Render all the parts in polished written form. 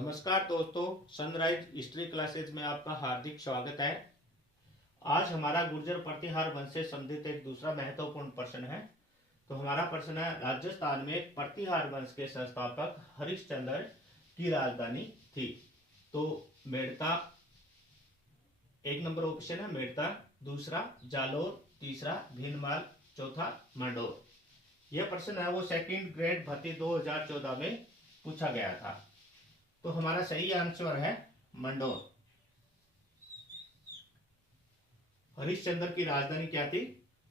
नमस्कार दोस्तों, sunrise history classes में आपका हार्दिक स्वागत है। आज हमारा गुर्जर प्रतिहार वंश से संबंधित एक दूसरा महत्वपूर्ण प्रश्न है। तो हमारा प्रश्न है, राजस्थान में प्रतिहार वंश के संस्थापक हरिश्चंद्र की राजधानी थी। तो मेड़ता एक नंबर ऑप्शन है, मेड़ता। दूसरा जालोर, तीसरा भीनमाल, चौथा मंडोर। यह प्रश्न है वो सेकंड ग्रेड भर्ती 2014 में पूछा गया था। तो हमारा सही आंसर है मंडोर। हरिश्चंद्र की राजधानी क्या थी?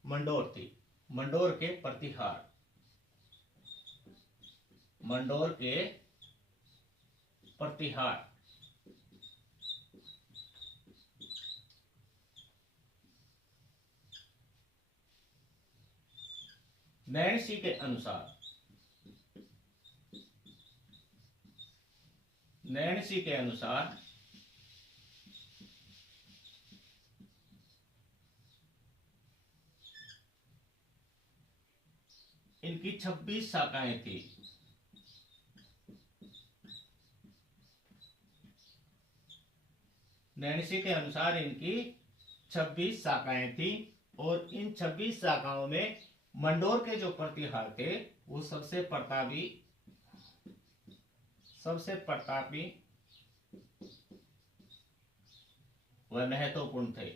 मंडोर थी। मंडोर के प्रतिहार, मंडोर के प्रतिहार। नैणसी के अनुसार, नैणसी के अनुसार इनकी 26 शाखाएं थी। नैणसी के अनुसार इनकी 26 शाखाएं थी और इन 26 शाखाओं में मंडोर के जो प्रतिहार थे वो सबसे प्रतापी व महत्वपूर्ण थे।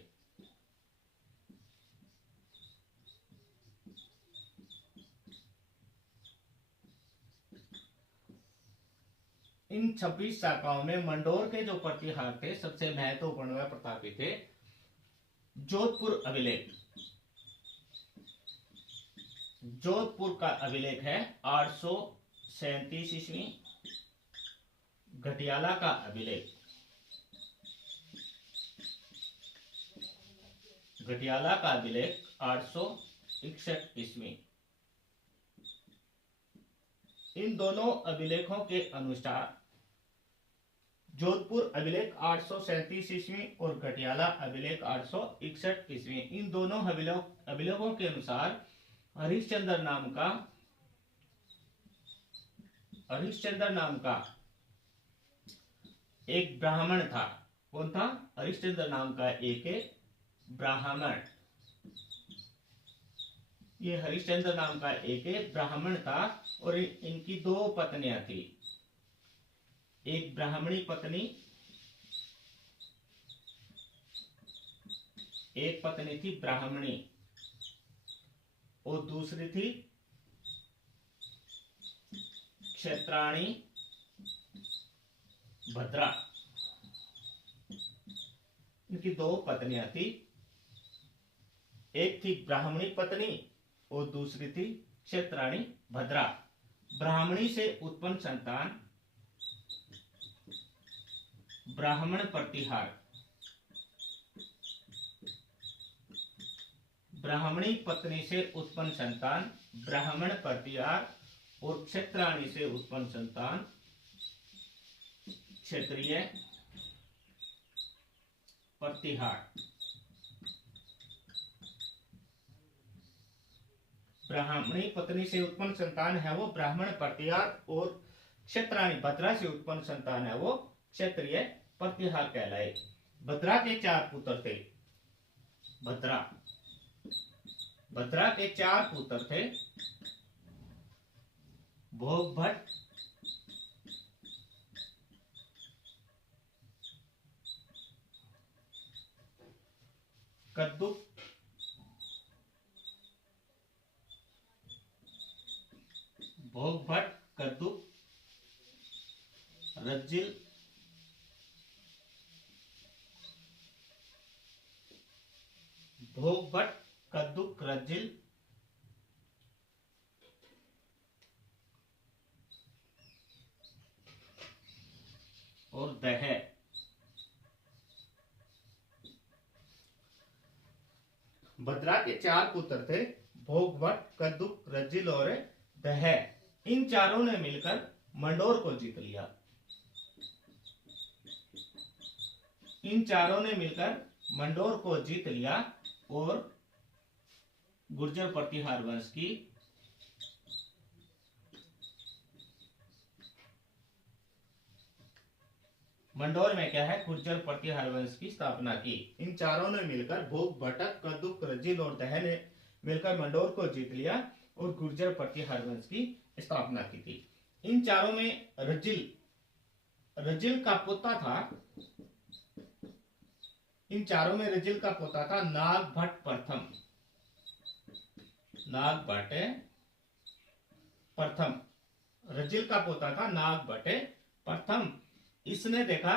इन 26 शाखाओं में मंडोर के जो प्रतिहार थे सबसे महत्वपूर्ण व प्रतापी थे। जोधपुर अभिलेख, जोधपुर का अभिलेख है 837 ईस्वी। घटियाला का अभिलेख, घटियाला का अभिलेख 861 ईस्वी। इन दोनों अभिलेखों के अनुसार जोधपुर अभिलेख 837 ईस्वी और घटियाला अभिलेख 861 ईस्वी, इन दोनों अभिलेखों के अनुसार हरिश्चंद्र नाम का एक ब्राह्मण था। कौन था? हरिश्चंद्र नाम का एक ब्राह्मण। ये हरिश्चंद्र नाम का एक ब्राह्मण था और इनकी 2 पत्नियां थी। एक ब्राह्मणी पत्नी, एक पत्नी थी ब्राह्मणी और दूसरी थी क्षेत्राणी भद्रा। इनकी 2 पत्नियां थी। एक थी ब्राह्मणी पत्नी और दूसरी थी क्षेत्राणी भद्रा। ब्राह्मणी से उत्पन्न संतान ब्राह्मण प्रतिहार, ब्राह्मणी पत्नी से उत्पन्न संतान ब्राह्मण प्रतिहार और क्षेत्राणी से उत्पन्न संतान क्षेत्रीय प्रतिहार। ब्राह्मणी पत्नी से उत्पन्न संतान है वो ब्राह्मण प्रतिहार और क्षेत्राणी भद्रा से उत्पन्न संतान है वो क्षेत्रीय प्रतिहार कहलाए। भद्रा के 4 पुत्र थे। भद्रा के 4 पुत्र थे। भोग भट्ट, कद्दुक, भोग भट्ट, कद्दुक, रज्जिल, भोग भट्ट, कद्दुक, रज्जिल और दह। भद्रा के 4 पुत्र थे, भोग भट्ट, कद्दुक, रज्जिल और दह। इन चारों ने मिलकर मंडोर को जीत लिया। इन चारों ने मिलकर मंडोर को जीत लिया और गुर्जर प्रतिहार वंश की मंडोर में क्या है, गुर्जर प्रतिहार वंश की स्थापना की। इन चारों ने मिलकर भोग, भटक, कदुक, रजिल और दह ने मिलकर मंडोर को जीत लिया और गुर्जर प्रतिहार वंश की स्थापना की थी। इन चारों में रजिल का पोता था, इन चारों में रजिल का पोता था नागभट्ट प्रथम। नागभट्ट प्रथम, रजिल का पोता था नागभट्ट प्रथम। इसने देखा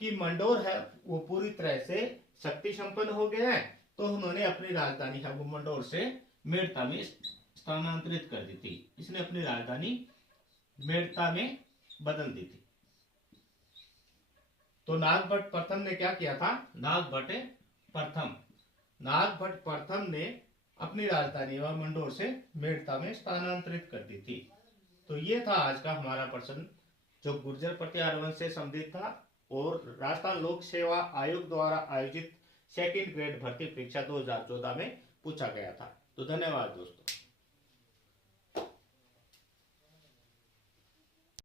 कि मंडोर है वो पूरी तरह से शक्ति संपन्न हो गया है, तो उन्होंने अपनी राजधानी है वो मंडोर से मेड़ता में स्थानांतरित कर दी थी। इसने अपनी राजधानी मेड़ता में बदल दी थी। तो नागभट्ट प्रथम ने क्या किया था, नागभट्ट प्रथम ने अपनी राजधानी व मंडोर से मेड़ता में स्थानांतरित कर दी थी। तो ये था आज का हमारा प्रश्न, जो गुर्जर प्रतिहार वंश से संबंधित था और राजस्थान लोक सेवा आयोग द्वारा आयोजित सेकंड ग्रेड भर्ती परीक्षा 2014 में पूछा गया था। तो धन्यवाद दोस्तों।